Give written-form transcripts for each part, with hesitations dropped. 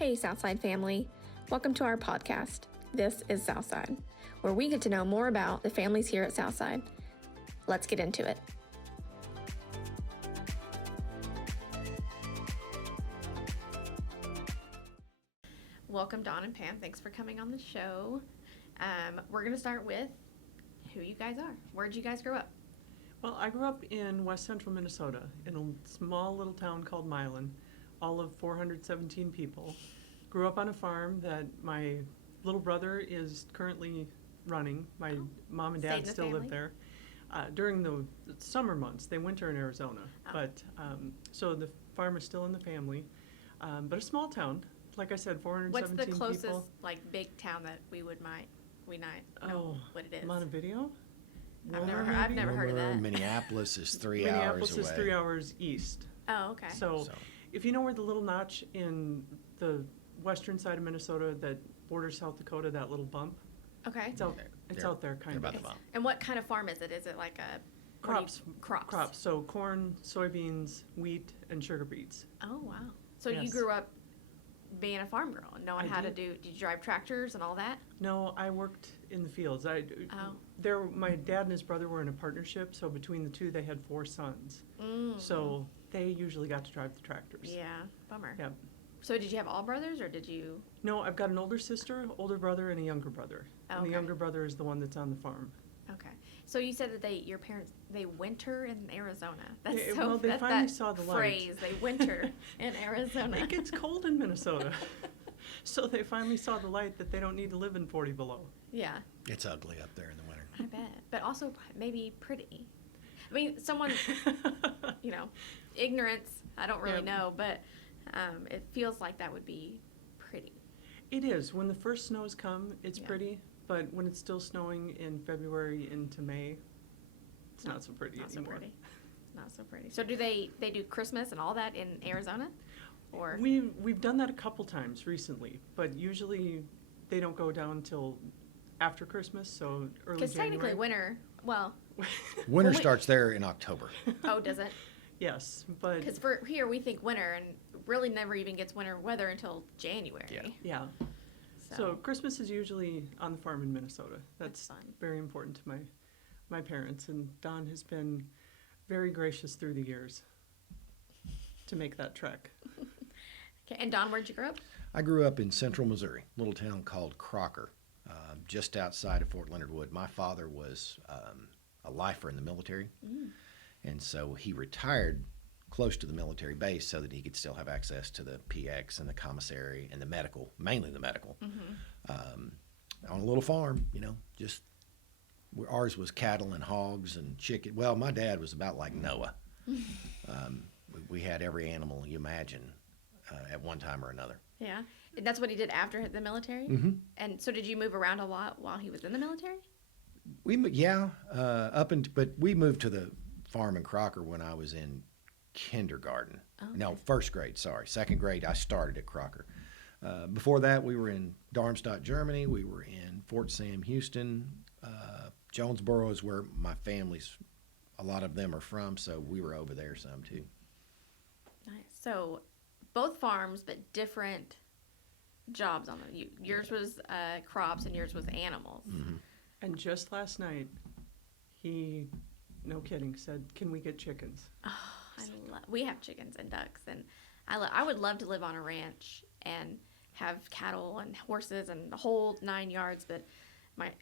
Hey, Southside family. Welcome to our podcast. This is Southside, where we get to know more about the families here at Southside. Let's get into it. Welcome, Dawn and Pam. Thanks for coming on the show. We're going to start with who you guys are. Where'd you guys grow up? Well, I grew up in west central Minnesota in a small little town called Milan, all of 417 people. Grew up on a farm that my little brother is currently running. My mom and dad still live there. During the summer months, they winter in Arizona. But so the farm is still in the family. But a small town, like I said, 417 people. What's the closest big town that we might know what it is? Montevideo? I've never heard of that. Minneapolis is 3 hours away. Minneapolis is 3 hours east. Oh, okay. So if you know where the little notch in the western side of Minnesota that borders South Dakota, that little bump? Okay. It's out there. It's out there, kind of. About the bump. And what kind of farm is it? Is it like a Crops. Crops. So corn, soybeans, wheat, and sugar beets. Oh, wow. So Yes. you grew up being a farm girl and knowing how to did you drive tractors and all that? No, I worked in the fields. Oh. My dad and his brother were in a partnership, so between the two, they had 4 sons. So they usually got to drive the tractors. Yeah, bummer. Yep. So did you have all brothers, or did you? No, I've got an older sister, older brother, and a younger brother. Okay. And the younger brother is the one that's on the farm. Okay. So you said that your parents, they winter in Arizona. That's they finally saw the light. Phrase, they winter in Arizona. It gets cold in Minnesota. So they finally saw the light that they don't need to live in 40 below. Yeah. It's ugly up there in the winter. I bet. But also maybe pretty. I mean, someone, ignorance, I don't really know, but it feels like that would be pretty. It is. When the first snows come, it's pretty. But when it's still snowing in February into May, it's not so pretty anymore. Not so pretty. So do they do Christmas and all that in Arizona? Or We've done that a couple times recently, but usually they don't go down till after Christmas, so early January. Because technically winter, Winter starts there in October. Oh, does it? Yes, but because for here we think winter and really never even gets winter weather until January. Yeah. So Christmas is usually on the farm in Minnesota. That's fun. Very important to my parents, and Don has been very gracious through the years to make that trek. Okay, and Don, where'd you grow up? I grew up in central Missouri, a little town called Crocker, just outside of Fort Leonard Wood. My father was a lifer in the military, and so he retired close to the military base so that he could still have access to the PX and the commissary and the medical, mainly the medical. On a little farm, just ours was cattle and hogs and chicken. Well, my dad was about like Noah. We had every animal you imagine at one time or another. Yeah, and that's what he did after the military? Mm-hmm. And so did you move around a lot while he was in the military? But we moved to the farm in Crocker when I was in kindergarten. Okay. No, first grade, sorry. Second grade, I started at Crocker. Before that, we were in Darmstadt, Germany. We were in Fort Sam, Houston. Jonesboro is where my family's, a lot of them are from, so we were over there some too. Nice. So both farms, but different jobs on them. Yours was crops and yours was animals. Mm-hmm. And just last night, he, no kidding, said, "Can we get chickens?" Oh, we have chickens and ducks, and I would love to live on a ranch and have cattle and horses and the whole 9 yards. But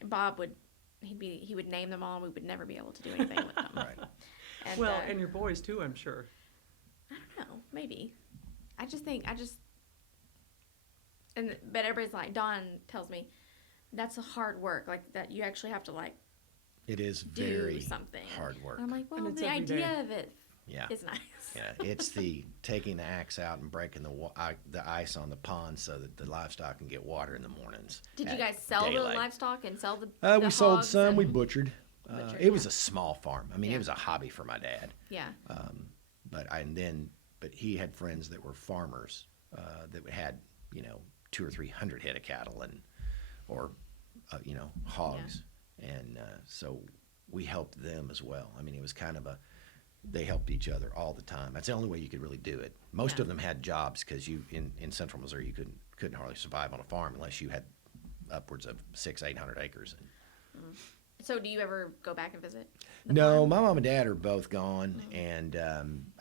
Bob would name them all, and we would never be able to do anything with them. Right. And, and your boys too, I'm sure. I don't know, maybe. But everybody's like, Dawn tells me that's a hard work, like that you actually have to It is do very something. hard work. And I'm like, well, it's the every idea day. of it is nice. Yeah, it's the taking the axe out and breaking the ice on the pond so that the livestock can get water in the mornings. Did you guys sell daylight. the livestock and sell the we sold hogs some. We and- butchered. It was a small farm. I mean, Yeah. it was a hobby for my dad. Yeah. But he had friends that were farmers that had 200 or 300 head of cattle or hogs, and so we helped them as well. I mean, it was kind of they helped each other all the time. That's the only way you could really do it. Most Yeah. of them had jobs because in central Missouri you couldn't hardly survive on a farm unless you had upwards of 600-800 acres. So do you ever go back and visit? the No, farm? my mom and dad are both gone, and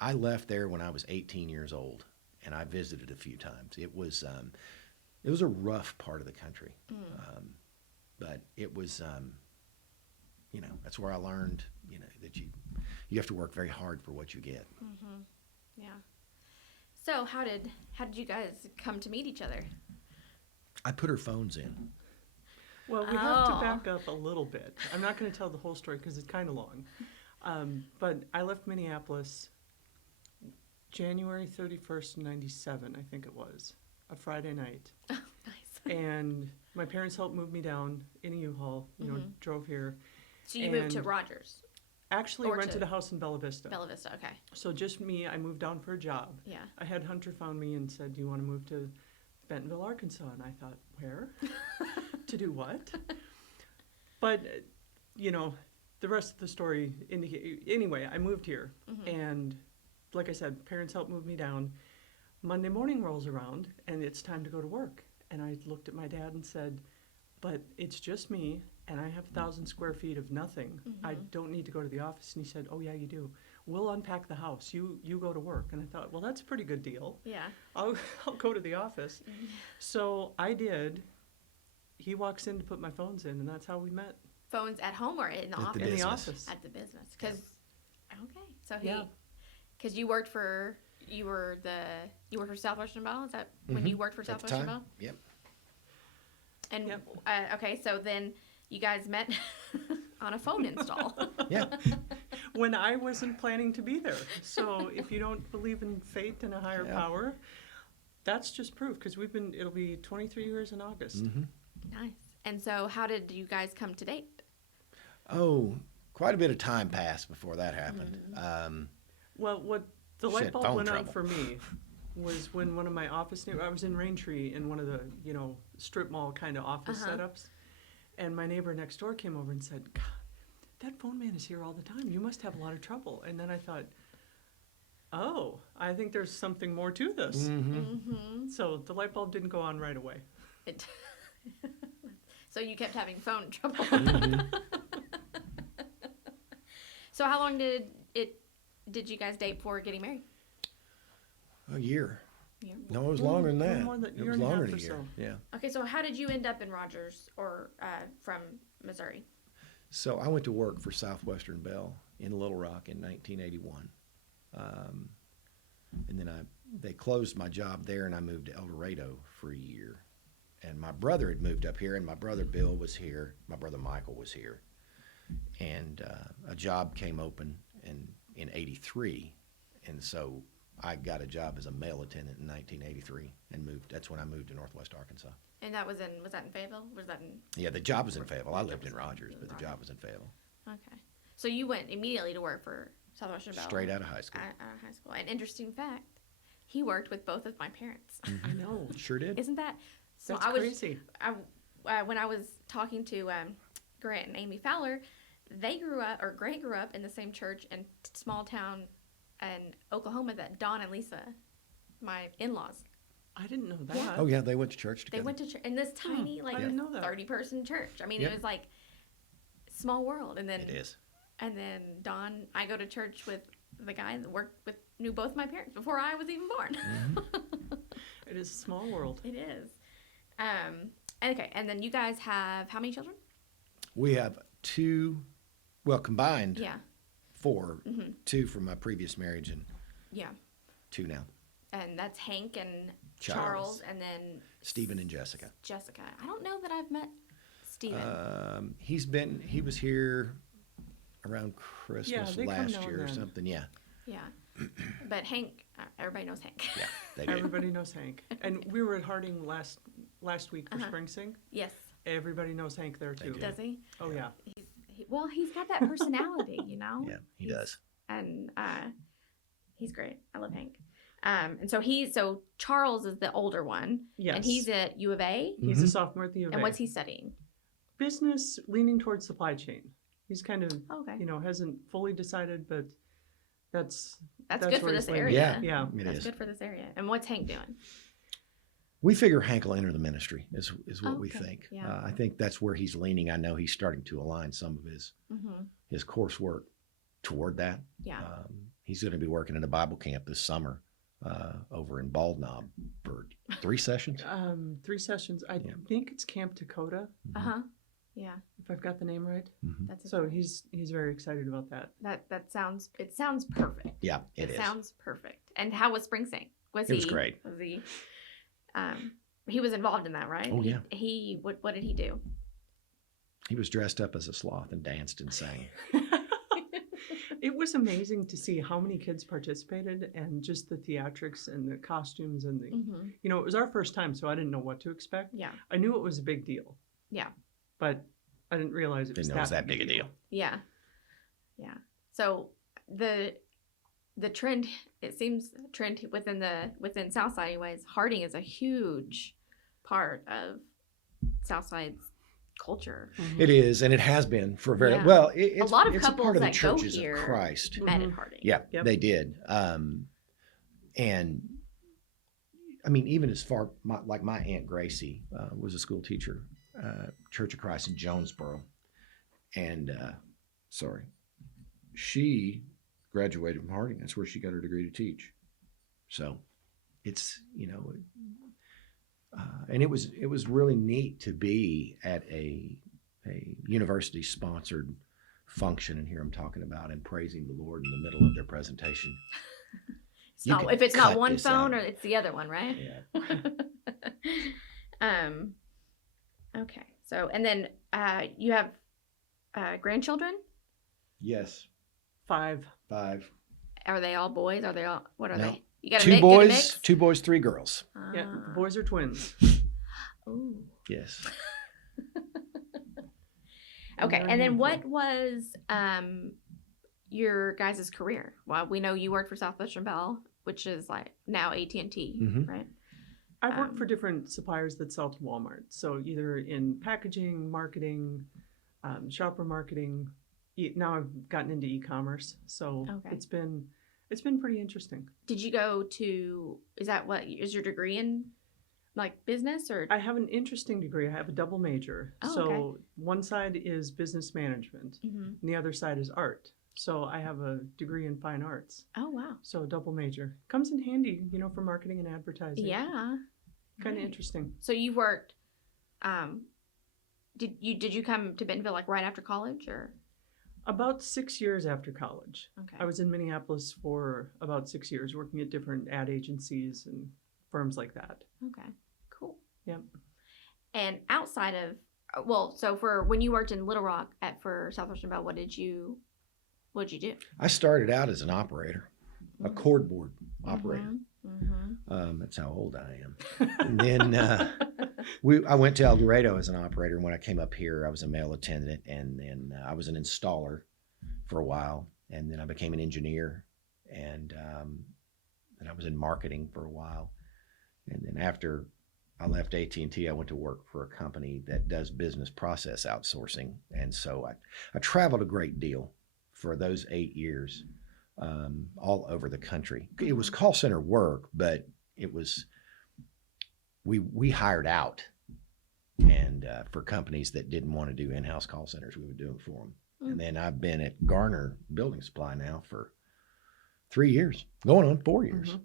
I left there when I was 18 years old, and I visited a few times. It was a rough part of the country, but it was that's where I learned that you have to work very hard for what you get. Yeah. So how did you guys come to meet each other? I put her phones in. Well, we have to Oh. back up a little bit. I'm not going to tell the whole story because it's kind of long. But I left Minneapolis January 31st, 97, I think it was, a Friday night. Oh, nice. And my parents helped move me down in a U-Haul, drove here. So you moved to and- Rogers, Actually Or rented to- a house in Bella Vista. Bella Vista. Okay. So just me, I moved down for a job. Yeah. A headhunter found me and said, "Do you want to move to Bentonville, Arkansas?" And I thought, where? To do what? But, the rest of the story anyway, I moved here. And like I said, parents helped move me down. Monday morning rolls around and it's time to go to work. And I looked at my dad and said, "But it's just me and I have 1,000 square feet of nothing. I don't need to go to the office." And he said, "Oh yeah, you do. We'll unpack the house. You go to work." And I thought, well, that's a pretty good deal. Yeah. I'll go to the office. So I did. He walks in to put my phones in, and that's how we met. Phones at home or in the At the office? In the business. office. At the business. Because so Yeah. because you were for Southwestern Bell. Is that when you worked for At the Southwestern Bell? time, yep. And Yep. Okay, so then you guys met on a phone install. Yeah. When I wasn't planning to be there. So if you don't believe in fate and a higher Yeah. power, that's just proof, because it'll be 23 years in August. Nice. And so how did you guys come to date? Oh, quite a bit of time passed before that happened. Well, what the Shit, light bulb phone went on trouble. for me was when one of my office neighbors, I was in Raintree in one of the, strip mall kind of office setups, and my neighbor next door came over and said, "God, that phone man is here all the time. You must have a lot of trouble." And then I thought, oh, I think there's something more to this. So the light bulb didn't go on right away. It so you kept having phone trouble. So how long did you guys date before getting married? A year. Yeah. No, it was Well, longer than no that. more than- It year was and a half longer than or a year. so. Yeah. Okay, so how did you end up in Rogers or from Missouri? So I went to work for Southwestern Bell in Little Rock in 1981. And then they closed my job there, and I moved to El Dorado for a year. And my brother had moved up here, and my brother Bill was here. My brother Michael was here. And a job came open in 83. And so I got a job as a mail attendant in 1983 and moved. That's when I moved to Northwest Arkansas. And that was that in Fayetteville? Was that in Yeah, the job was in Fayetteville. I lived in Rogers, but the job was in Fayetteville. Okay. So you went immediately to work for Southwestern Bell. Straight out of high school. Out of high school. An interesting fact, he worked with both of my parents. I know. Sure did. Isn't that? So That's crazy. When I was talking to Grant and Amy Fowler, Grant grew up in the same church in small town in Oklahoma that Don and Lisa, my in-laws, I didn't know that. Yeah. Oh yeah, they went to church together. they went to church in this tiny I didn't know that. 30-person church. I mean, Yep. it was like small world. And then It is. And then Don, I go to church with the guy that knew both my parents before I was even born. It is a small world. It is. Okay, and then you guys have how many children? We have two, well, combined Yeah, 4, 2 from my previous marriage and yeah. 2 now. And that's Hank and Charles. Charles and then Stephen and Jessica. Jessica. I don't know that I've met Stephen. He was here around Christmas they come last now year and or then. something. Yeah. Yeah. But Hank, everybody knows Hank. Yeah. They do. Everybody knows Hank. And we were at Harding last week for Spring Sing. Yes. Everybody knows Hank there too. do. Does he? Oh yeah. He's got that personality, Yeah, he does. And he's great. I love Hank. And so Charles is the older one. Yes. And he's at U of A. He's a sophomore at the U of A. And what's he studying? Business, leaning towards supply chain. He's kind of, Oh, okay. hasn't fully decided, but That's That's That's good for where this he's leaning. area. Yeah, Yeah. it That's is. good for this area. And what's Hank doing? We figure Hank will enter the ministry is what Oh, we okay. think. Yeah. I think that's where he's leaning. I know he's starting to align some of Mm-hmm. his coursework toward that. Yeah. He's going to be working in a Bible camp this summer over in Bald Knob for 3 sessions. 3 sessions. I Yeah. think it's Camp Dakota, Uh-huh. Yeah. if I've got the name right. Mhm. That's So exciting. he's very excited about that. It sounds perfect. Yeah, it is. Sounds perfect. And how was Springsteen? It was great. Was he was involved in that, right? Oh, yeah. He what did he do? He was dressed up as a sloth and danced and sang. It was amazing to see how many kids participated and just the theatrics and the costumes and the, Mm-hmm. it was our first time, so I didn't know what to expect. Yeah. I knew it was a big deal. Yeah. But I didn't realize it was, Didn't know it was that big a deal. Yeah. Yeah. So the trend, it seems trend within Southside anyways, Harding is a huge part of Southside's culture. Mhm. It is, and it has been for very Yeah. well. It's A lot of it's couples a part of the that go churches here of Christ. Met at Mhm. Harding. Yeah, Yep. they did. And I mean, even as far like my Aunt Gracie was a school teacher, Church of Christ in Jonesboro, and she graduated from Harding. That's where she got her degree to teach. So it's and it was really neat to be at a university sponsored function, and here I'm talking about and praising the Lord in the middle of their presentation. You can If it's not cut one this phone out. or it's the other one, right? Yeah. Okay. So, and then you have grandchildren? Yes. 5. 5. Are they all boys? Are they all, what are No. they? You got 2 get a boys, mix? 2 boys, 3 girls. Yeah, the boys are twins. Ooh. Yes. Okay. They're a And then handful. what was your guys' career? Well, we know you worked for Southwestern Bell, which is like now AT&T, Mhm. right? I've worked for Um, different suppliers that sell to Walmart. So either in packaging, marketing, shopper marketing. Now I've gotten into e-commerce. So Okay. it's been pretty interesting. Did you go to, is that what is your degree in, like business or? I have an interesting degree. I have a double major. Oh, so okay. one side is business management Mhm. and the other side is art. So I have a degree in fine arts. Oh, wow. So double major. Comes in handy, for marketing and advertising. Yeah. Kind of Right. interesting. So you worked, did you come to Bentonville like right after college or? About 6 years after college. Okay. I was in Minneapolis for about 6 years, working at different ad agencies and firms like that. Okay. Cool. Yep. And outside of, so for when you worked in Little Rock for Southwestern Bell, what did you do? I started out as an operator, a cordboard operator. Mm-hmm. That's how old I am. And then I went to El Dorado as an operator. And when I came up here, I was a mail attendant, and then I was an installer for a while, and then I became an engineer, and I was in marketing for a while, and then after I left AT&T, I went to work for a company that does business process outsourcing, and so I traveled a great deal for those 8 years, all over the country. It was call center work, but it was we hired out, and for companies that didn't want to do in-house call centers, we would do them for them. And then I've been at Garner Building Supply now for 3 years, going on 4 years. Mhm.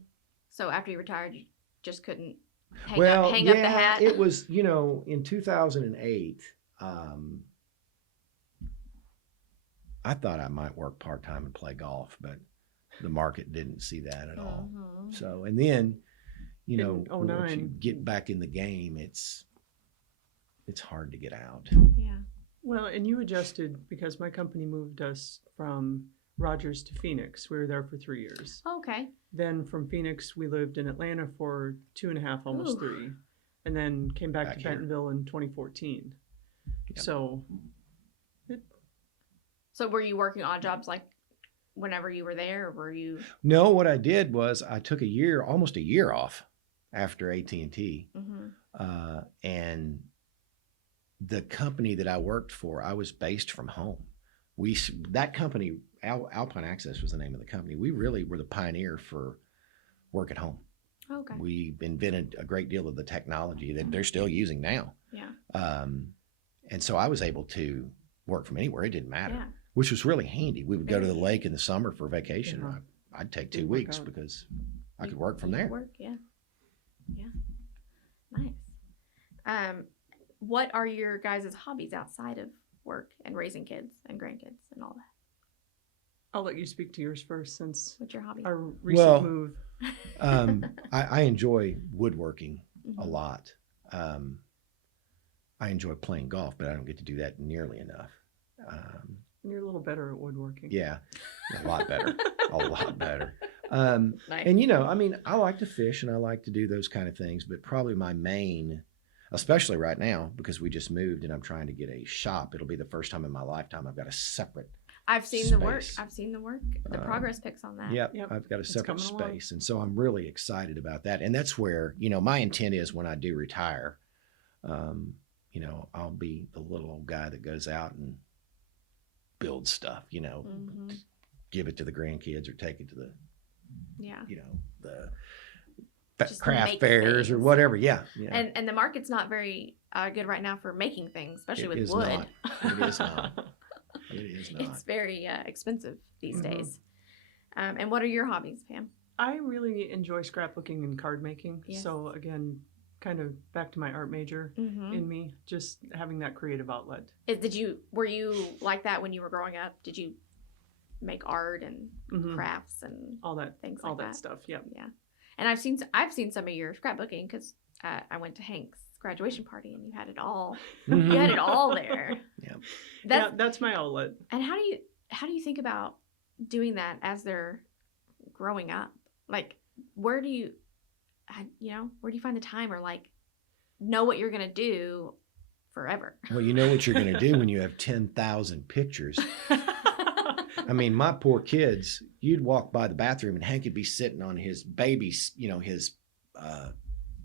So after you retired, you just couldn't hang Well, up yeah, the hat? it was, in 2008, I thought I might work part-time and play golf, but the market didn't see that at all. Mhm. So, and then, In once you 09. get back in the game, it's hard to get out. Yeah. Well, and you adjusted because my company moved us from Rogers to Phoenix. We were there for 3 years. Okay. Then from Phoenix, we lived in Atlanta for 2.5, almost Ooh. 3, and then came back Back to here. Bentonville in 2014. Yep. So So were you working odd jobs like whenever you were there, or were you? No, what I did was I took almost a year off after AT&T, Mm-hmm. and the company that I worked for, I was based from home. That company Alpine Access was the name of the company. We really were the pioneer for work at home. Okay. We invented a great deal of the technology that they're still using now. Yeah. And so I was able to work from anywhere. It didn't matter, Yeah. which was really handy. We would go to the Very lake in the summer for vacation. Yeah. I'd take Didn't 2 work weeks out. because I could work from there. Work, yeah. Yeah. Nice. What are your guys' hobbies outside of work and raising kids and grandkids and all that? I'll let you speak to yours first, since What's your hobby? our recent Well, move. I enjoy woodworking a Mhm. lot. I enjoy playing golf, but I don't get to do that nearly enough. You're a little better at woodworking. Yeah, a lot better, a lot better. Nice. And I mean, I like to fish and I like to do those kind of things, but probably my main, especially right now, because we just moved and I'm trying to get a shop. It'll be the first time in my lifetime I've got a separate. I've seen the work. Space. I've seen the work. The progress pics on that. Yep, Yep, I've got a it's separate coming along. space, and so I'm really excited about that. And that's where my intent is when I do retire. I'll be the little old guy that goes out and builds stuff. Mm-hmm. Give it to the grandkids or take it to the Yeah. the Just craft make fairs or things. whatever. Yeah. And the market's not very good right now for making things, especially It with is wood. not. It is not. It is not. It's very expensive these Mhm. days. And what are your hobbies, Pam? I really enjoy scrapbooking and card making. Yes. So again, kind of back to my art major Mm-hmm. in me, just having that creative outlet. Were you like that when you were growing up? Did you make art and Mhm. crafts and All that, things all like that that? stuff. Yep. Yeah. And I've seen some of your scrapbooking because I went to Hank's graduation party and you had it all. Mhm. You had it all there. Yeah. That's my outlet. And how do you think about doing that as they're growing up? Like, where do you find the time or like know what you're gonna do forever? Well, you know what you're going to do when you have 10,000 pictures. I mean, my poor kids, you'd walk by the bathroom and Hank would be sitting on his baby's, his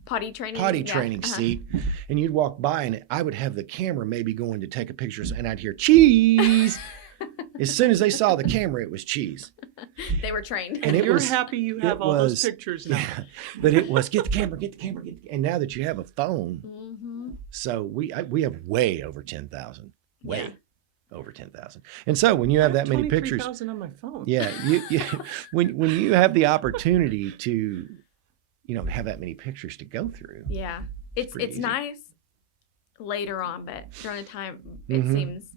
Potty training. potty Yeah, training uh-huh. seat, and you'd walk by and I would have the camera maybe going to take a picture and I'd hear cheese. As soon as they saw the camera, it was cheese. They were trained. And it You're was- happy you have it all was- those pictures now. Yeah, but it was get the camera, and now that you have a phone, Mm-hmm. so we have way over 10,000, way Yeah. over 10,000. And so when you have that many pictures, 23,000 on my phone. yeah, you when you have the opportunity to, have that many pictures to go through. Yeah, it's pretty easy. nice later on, but during the time it Mhm. seems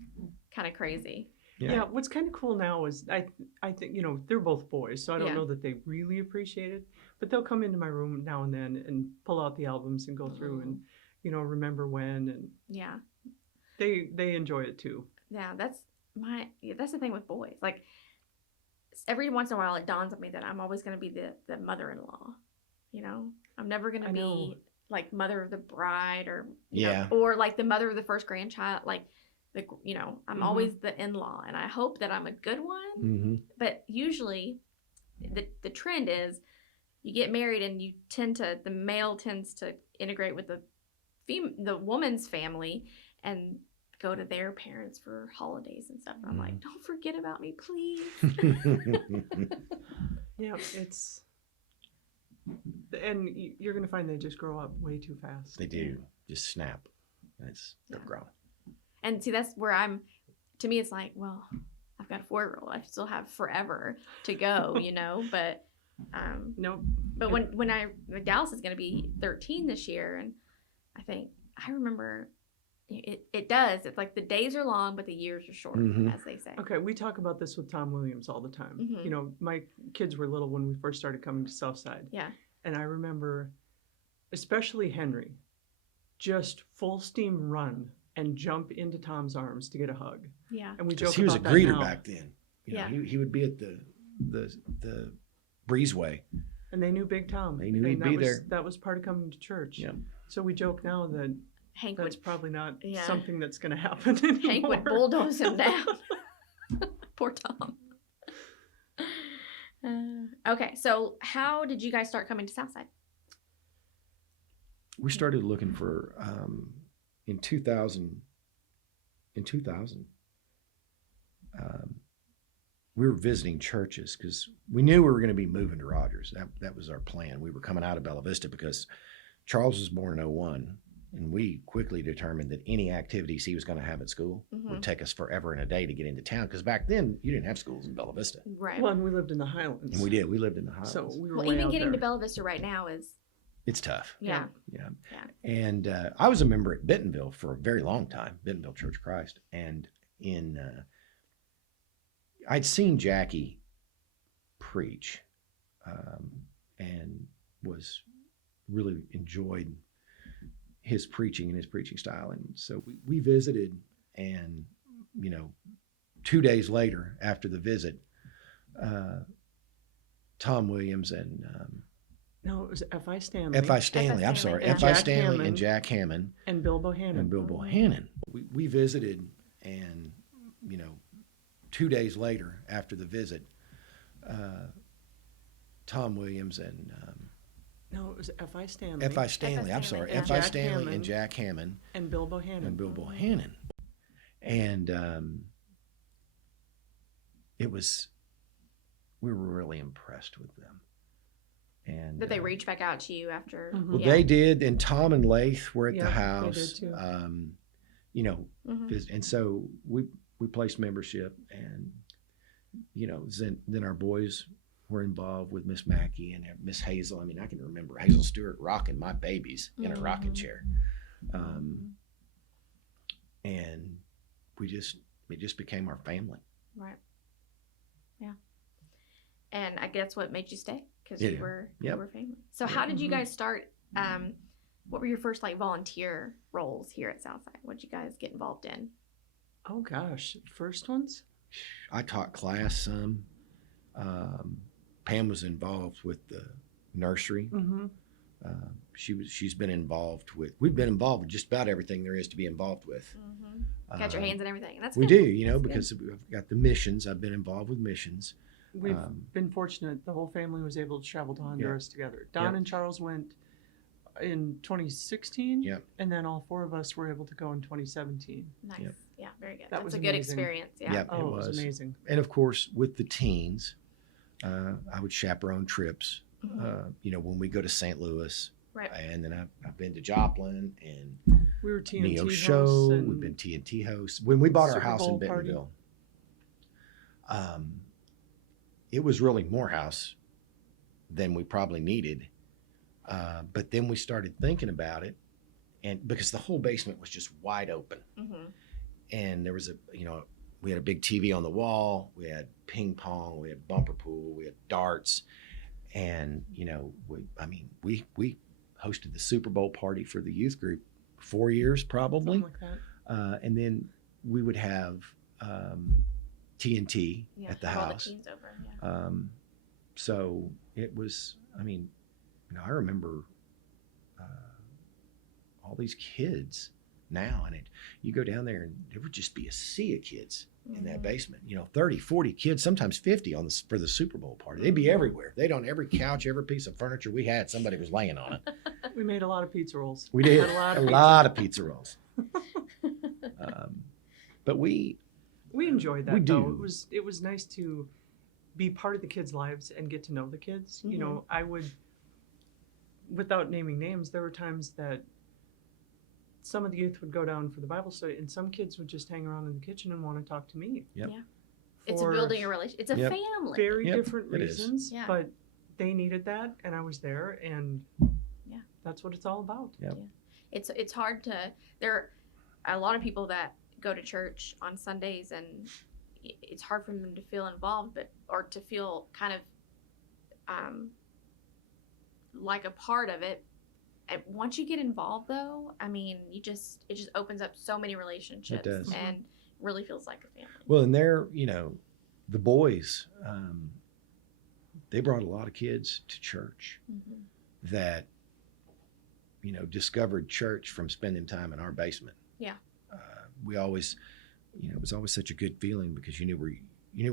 kind of crazy. Yeah, what's kind of cool now is I think they're both boys, so I don't Yeah. know that they really appreciate it, but they'll come into my room now and then and pull out the albums and go through and remember when, and Yeah, they enjoy it too. yeah. That's the thing with boys. Like every once in a while, it dawns on me that I'm always going to be the mother-in-law. I'm never going to I know. be like mother of the bride or Yeah. or like the mother of the first grandchild. Like I'm Mhm. always the in-law, and I hope that I'm a good one. Mm-hmm. But usually, the trend is you get married and the male tends to integrate with the woman's family and go to their parents for holidays and stuff. And I'm like, don't forget about me, please. Yeah, it's and you're gonna find they just grow up way too fast. They do just snap. They're Yeah. grown. And see, that's where to me, it's like, well, I've got a 4-year-old. I still have forever to go, but, Nope. but when Dallas is going to be 13 this year. And I remember it does. It's like the days are long, but the years are short, Mhm. as they say. Okay, we talk about this with Tom Williams all the time. Mhm. My kids were little when we first started coming to Southside. Yeah. And I remember, especially Henry, just full steam run and jump into Tom's arms to get a hug. Yeah. And we Because joke he was a about greeter that now. back then. Yeah. He would be at the breezeway. And they knew Big Tom. They knew And he'd that be was, there. That was part of coming to church. Yep. So we joke now that Hank that's would probably not Yeah. something that's going to happen anymore. Hank would bulldoze him down. Poor Tom. Okay, so how did you guys start coming to Southside? We started looking for in 2000. we were visiting churches because we knew we were going to be moving to Rogers. That was our plan. We were coming out of Bella Vista because Charles was born in '01, and we quickly determined that any activities he was going to have at school would take us forever and a day to get into town, because back then you didn't have schools in Bella Vista. Right. Well, and we lived in the Highlands. And we did. We lived in the Highlands. So we were Well, way even out getting there. to Bella Vista right now is, It's tough. yeah. Yeah. Yeah. And I was a member at Bentonville for a very long time, Bentonville Church of Christ. And I'd seen Jackie preach and was really enjoyed his preaching and his preaching style. And so we visited, and, 2 days later after the visit, Tom Williams and No, it was F.I. Stanley. F.I. Stanley, I'm sorry, And F.I. Jack Stanley Hammond. and Jack Hammond And Bill Bohannon. and Bill Bohannon. We visited, and 2 days later after the visit, Tom Williams and No, it was F.I. Stanley. F.I. Stanley, I'm Stanley, sorry, yeah. F.I. Jack Stanley and Hammond. Jack Hammond And Bill Bohannon. and Bill Bohannon. And we were really impressed with them. And Did they reach back out to you after? Mhm. well, Yeah. they did, and Tom and Lath were at Yeah, the they house. did too. Mhm. And so we placed membership, and then our boys were involved with Miss Mackey and Miss Hazel. I mean, I can remember Hazel Stewart rocking my babies in a rocking chair, and it just became our family. Right. Yeah. And I guess what made you stay, because Yeah. you were family. So Yeah. how did you Mhm. guys start? What were your first volunteer roles here at Southside? What did you guys get involved in? Oh, gosh. First ones? I taught class some. Pam was involved with the nursery. Mm-hmm. She's been involved with. We've been involved with just about everything there is to be involved with. Got your Um, hands in everything. That's We good. do, That's because we've got the missions. I've been involved with missions. We've Um, been fortunate. The whole family was able to travel to Honduras together. Don and Charles went in 2016. Yep. And then all four of us were able to go in 2017. Nice. Yep. Yeah, very good. That That's was a good amazing. experience. Yeah. Yep. Oh, It it was was. amazing. And of course, with the teens, I would chaperone trips. When we go to St. Louis, Right. and then I've been to Joplin and We were TNT Neo hosts Show. and We've been TNT hosts. When we bought our Super house in Bowl party. Bentonville, it was really Morehouse than we probably needed. But then we started thinking about it, and because the whole basement was just wide open, and there was we had a big TV on the wall, we had ping pong, we had bumper pool, we had darts, and we hosted the Super Bowl party for the youth group 4 years probably. something like that. And then we would have TNT Yeah. at the have all house. the teens over. Yeah. So it was, I remember all these kids now, and you go down there and there would just be a sea of kids in that basement, 30, 40 kids, sometimes 50 for the Super Bowl party. They'd be everywhere. They'd on every couch, every piece of furniture we had, somebody was laying on it. We made a lot of pizza rolls. We did Had a pizza. lot of pizza rolls. But we enjoyed that we though. do. It was nice to be part of the kids' lives and get to know the kids. I would, without naming names, there were times that some of the youth would go down for the Bible study, and some kids would just hang around in the kitchen and want to talk to me. Yep. Yeah. It's For building a relationship. It's a Yep. family. very Yep, different it is. reasons, Yeah. but they needed that, and I was there, and Yeah. that's what it's all about. Yep. It's hard to. There are a lot of people that go to church on Sundays, and it's hard for them to feel involved, or to feel kind of like a part of it. And once you get involved, though, it just opens up so many relationships, does. and really feels like a family. Well, and they're, the boys, they brought a lot of kids to church that, discovered church from spending time in our basement. Yeah. We always, it was always such a good feeling because you knew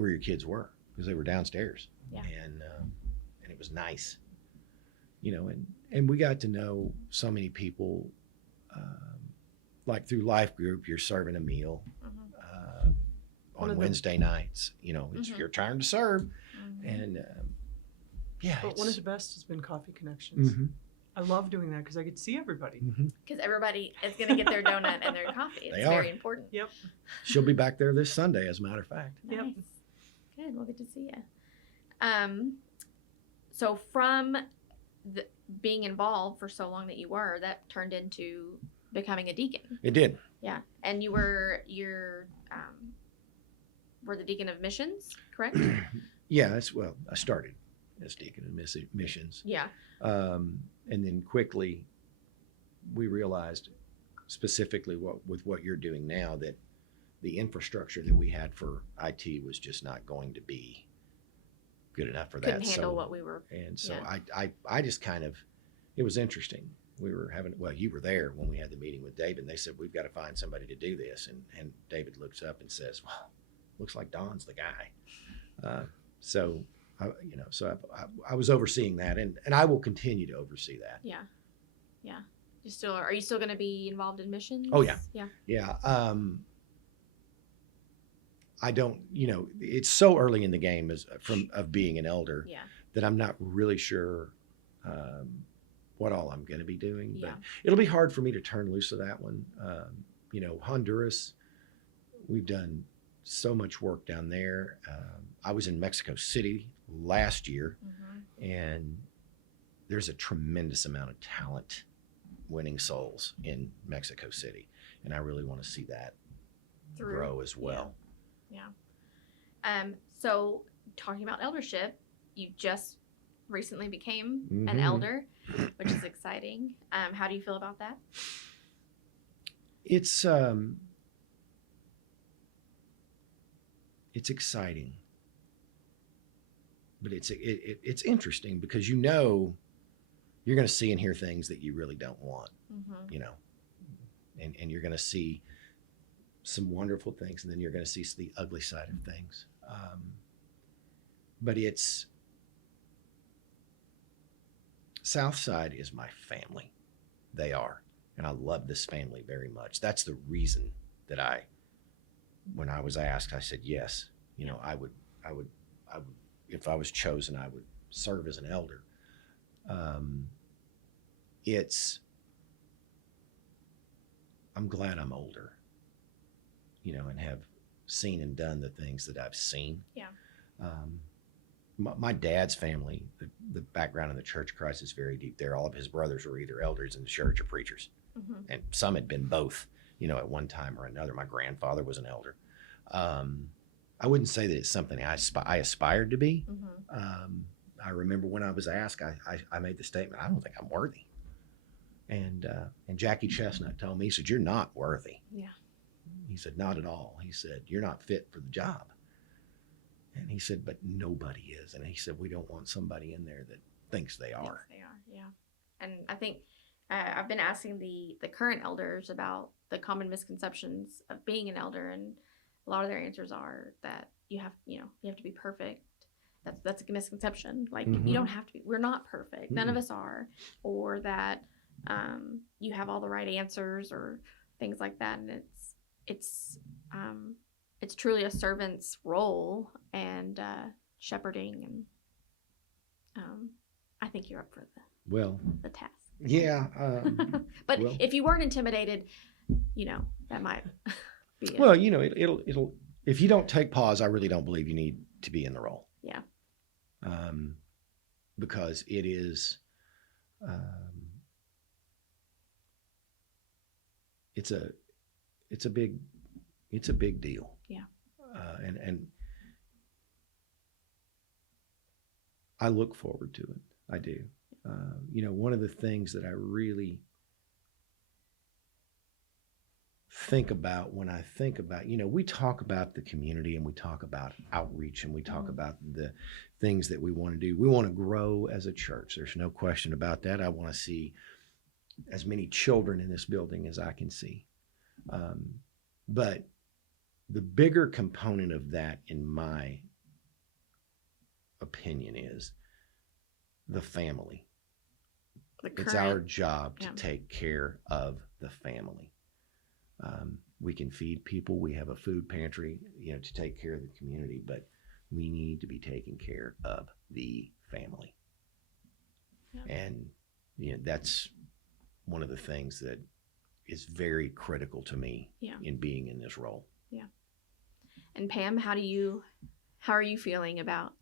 where your kids were, because they were downstairs. Yeah. And it was nice, and we got to know so many people, like through life group, you're serving a meal. One on of the- Wednesday nights. You know, it's Mhm. your turn to serve, Mhm. and yeah, But one of it's, the best has been Coffee Connections. Mhm, I love doing that because I get to see everybody. mhm. Because everybody is going to get their donut and their coffee. It's They very are. important. Yep. She'll be back there this Sunday, as a matter of fact. Nice. Yep. Good. Well, good to see you. So from being involved for so long that you were, that turned into becoming a deacon. It did. Yeah. And were the deacon of missions, correct? Yeah, I started as deacon of missions. Yeah. And then quickly we realized, specifically with what you're doing now, that the infrastructure that we had for IT was just not going to be good enough for Couldn't that. handle So, what we were. and so Yeah. I just kind of, it was interesting. We were having, well, you were there when we had the meeting with David, and they said, we've got to find somebody to do this. And David looks up and says, well, looks like Don's the guy. So I was overseeing that, and I will continue to oversee that. Yeah. Yeah. Are you still going to be involved in missions? Oh, yeah. Yeah. Yeah. I don't, it's so early in the game of being an elder Yeah. that I'm not really sure what all I'm going to be doing. Yeah. But it'll be hard for me to turn loose of that one. Honduras, we've done so much work down there. I was in Mexico City last year, Mm-hmm. and there's a tremendous amount of talent winning souls in Mexico City. And I really want to see that grow as well. Yeah. So talking about eldership, you just recently became an Mhm. elder, which is exciting. How do you feel about that? It's exciting, but it's interesting because you're going to see and hear things that you really don't want, Mm-hmm. and you're going to see some wonderful things, and then you're going to see the ugly side of things. But Southside is my family. They are. And I love this family very much. That's the reason that when I was asked, I said, yes, I would, if I was chosen, I would serve as an elder. I'm glad I'm older, and have seen and done the things that I've seen. Yeah. My dad's family, the background in the Church of Christ is very deep there. All of his brothers were either elders in the church or preachers, Mm-hmm. and some had been both, at one time or another. My grandfather was an elder. I wouldn't say that it's something I aspired to be. Mm-hmm. I remember when I was asked, I made the statement, I don't think I'm worthy. And Jackie Chestnut told me, he said, you're not worthy. Yeah. He said, not at all. He said, you're not fit for the job. And he said, but nobody is. And he said, we don't want somebody in there that thinks they are. Yes, they are. Yeah. And I think I've been asking the current elders about the common misconceptions of being an elder, and a lot of their answers are that you have to be perfect. That's a misconception. Like, Mhm. you don't have to be. We're not perfect. None of Mm-mm. us are. Or that you have all the right answers or things like that. And it's truly a servant's role and shepherding, and I think you're up for Well, the task. yeah. But well- if you weren't intimidated, that might be it. Well, it'll if you don't take pause, I really don't believe you need to be in the role. Yeah. Because it is, it's a big deal. Yeah. And I look forward to it. I do. One of the things that I really think about when I think about, we talk about the community, and we talk about outreach, and we talk Mhm. about the things that we want to do. We want to grow as a church. There's no question about that. I want to see as many children in this building as I can see. But the bigger component of that, in my opinion, is the family. The It's our current- job to yeah. take care of the family. We can feed people. We have a food pantry, to take care of the community, but we need to be taking care of the family. Yeah. And, that's one of the things that is very critical to me in being in this role. Yeah. And Pam, how are you feeling about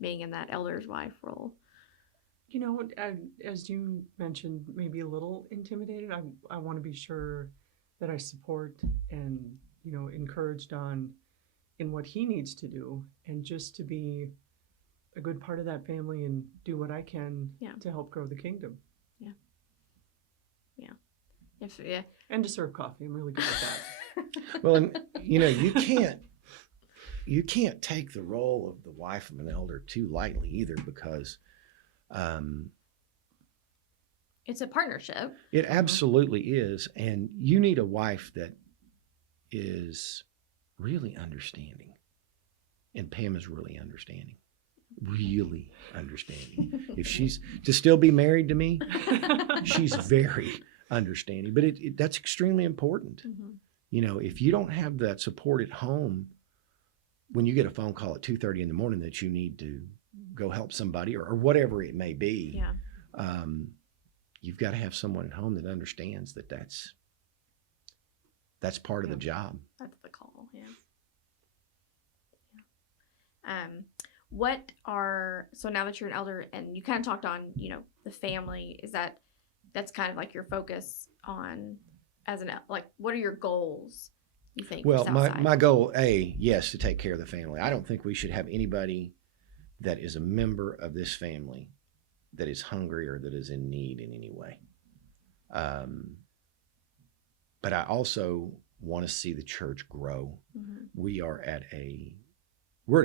being in that elder's wife role? As you mentioned, maybe a little intimidated. I want to be sure that I support and, encouraged in what he needs to do, and just to be a good part of that family and do what I can to help grow the kingdom. Yeah. And to serve coffee. I'm really good at that. Well, and you can't take the role of the wife of an elder too lightly either, because it's a partnership. It absolutely is. And you need a wife that is really understanding. And Pam is really understanding. Really understanding. If she's to still be married to me, she's very understanding. But that's extremely important. Mm-hmm. If you don't have that support at home, when you get a phone call at 2:30 in the morning that you need to go help somebody or whatever it may be, you've got to have someone at home that understands that that's part of the job. That's the call. Yeah. So now that you're an elder and you kind of talked on, the family, that's kind of like your focus on what are your goals, you think? Well, my goal, yes, to take care of the family. I don't think we should have anybody that is a member of this family that is hungry or that is in need in any way. But I also want to see the church grow. Mm-hmm. We're at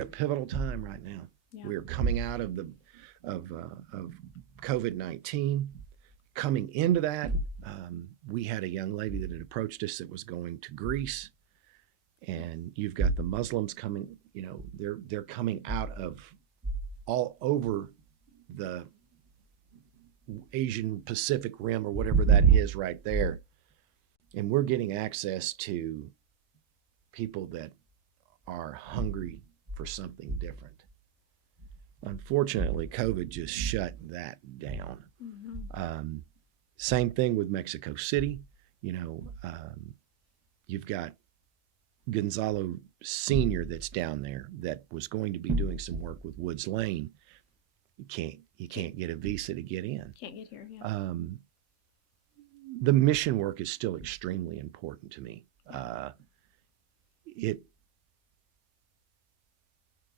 a pivotal time right now. Yeah. We are coming out of COVID-19. Coming into that, we had a young lady that had approached us that was going to Greece, and you've got the Muslims coming. They're coming out of all over the Asian Pacific Rim or whatever that is right there, and we're getting access to people that are hungry for something different. Unfortunately, COVID just shut that down. Mm-hmm. Same thing with Mexico City. You've got Gonzalo Sr. that's down there that was going to be doing some work with Woods Lane. You can't get a visa to get in. Can't get here. Yeah. The mission work is still extremely important to me.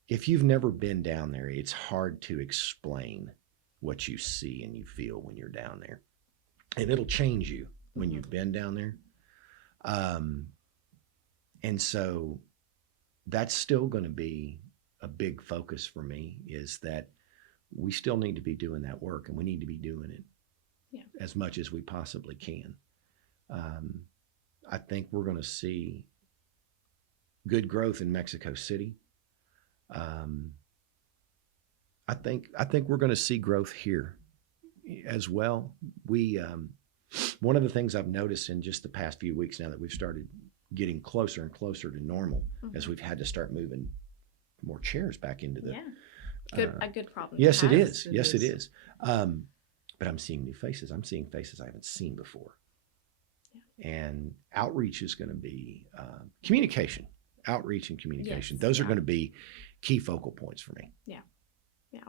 If you've never been down there, it's hard to explain what you see and you feel when you're down there. And it'll change you when you've been down there. And so that's still going to be a big focus for me, is that we still need to be doing that work, and we need to be doing it as much as we possibly can. I think we're going to see good growth in Mexico City. I think we're going to see growth here as well. One of the things I've noticed in just the past few weeks, now that we've started getting closer and closer to normal, as we've had to start moving more chairs back into the a good problem. Yes, it is. Yes, it is. But I'm seeing new faces. I'm seeing faces I haven't seen before. Yeah. And outreach is going to be communication. Outreach and communication. Yes, those are going to be key focal points for me. Yeah.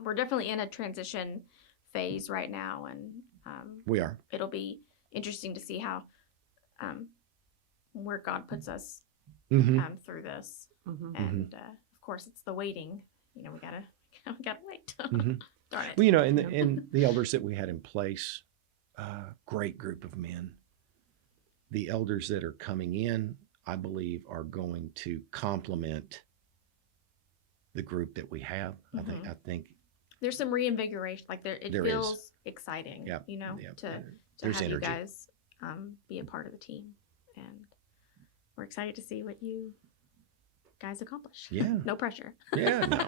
We're definitely in a transition phase right now, and we are. It'll be interesting to see how where God puts us through this. Mm-hmm. And of course, it's the waiting. We gotta wait. Darn it. Well, and the elders that we had in place, great group of men. The elders that are coming in, I believe, are going to complement the group that we have. I think there's some reinvigoration. It feels exciting. Yep. To have energy. you guys be a part of the team, and we're excited to see what you guys accomplish. Yeah. No pressure. Yeah. No.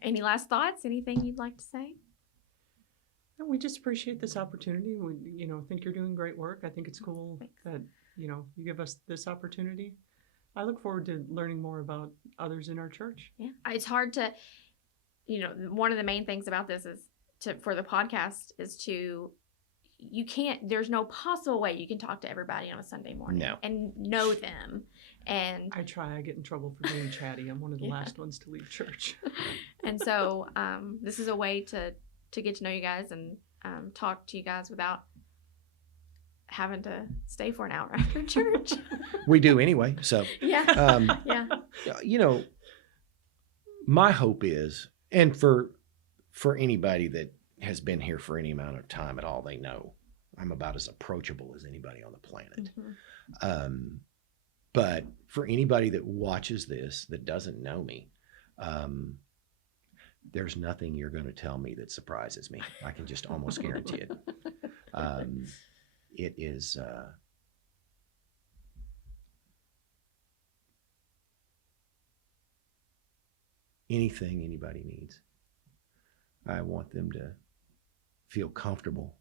Any last thoughts? Anything you'd like to say? And we just appreciate this opportunity. We, think you're doing great work. I think it's cool Thanks. that, you give us this opportunity. I look forward to learning more about others in our church. Yeah. It's hard to, one of the main things about this is for the podcast is there's no possible way you can talk to everybody on a Sunday morning No. and know them. And I try. I get in trouble for being chatty. I'm one of the last ones to leave church. and so this is a way to get to know you guys and talk to you guys without having to stay for an hour after church. We do anyway. So, Yeah. Yeah. My hope is, and for anybody that has been here for any amount of time at all, they know I'm about as approachable as anybody on the planet. Mhm. But for anybody that watches this that doesn't know me, there's nothing you're going to tell me that surprises me. I can just almost guarantee it. It is anything anybody needs. I want them to feel comfortable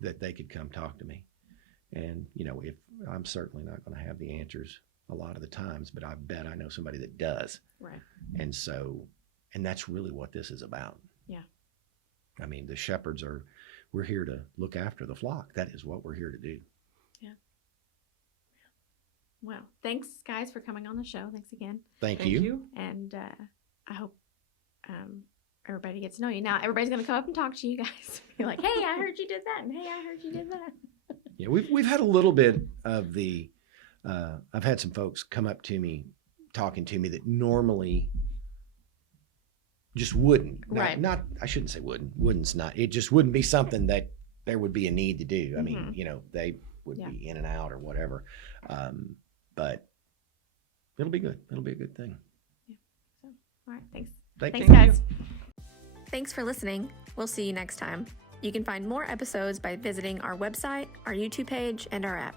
that they could come talk to me. And, if I'm certainly not going to have the answers a lot of the times, but I bet I know somebody that does. Right. And that's really what this is about. Yeah. I mean, the shepherds we're here to look after the flock. That is what we're here to do. Yeah. Well, thanks guys for coming on the show. Thanks again. Thank you. And I hope everybody gets to know you. Now everybody's going to come up and talk to you guys. Be like, hey, I heard you did that. And hey, I heard you did that. Yeah, we've had a little bit of the, I've had some folks come up to me, talking to me that normally just wouldn't. Right. Not, I shouldn't say wouldn't. Wouldn't's not. It just wouldn't be something that there would be a need to do. I mean, they would be in and out or whatever. But it'll be good. It'll be a good thing. Yeah. So, all right. Thanks. Thank Thanks, you. guys. Thanks for listening. We'll see you next time. You can find more episodes by visiting our website, our YouTube page, and our app.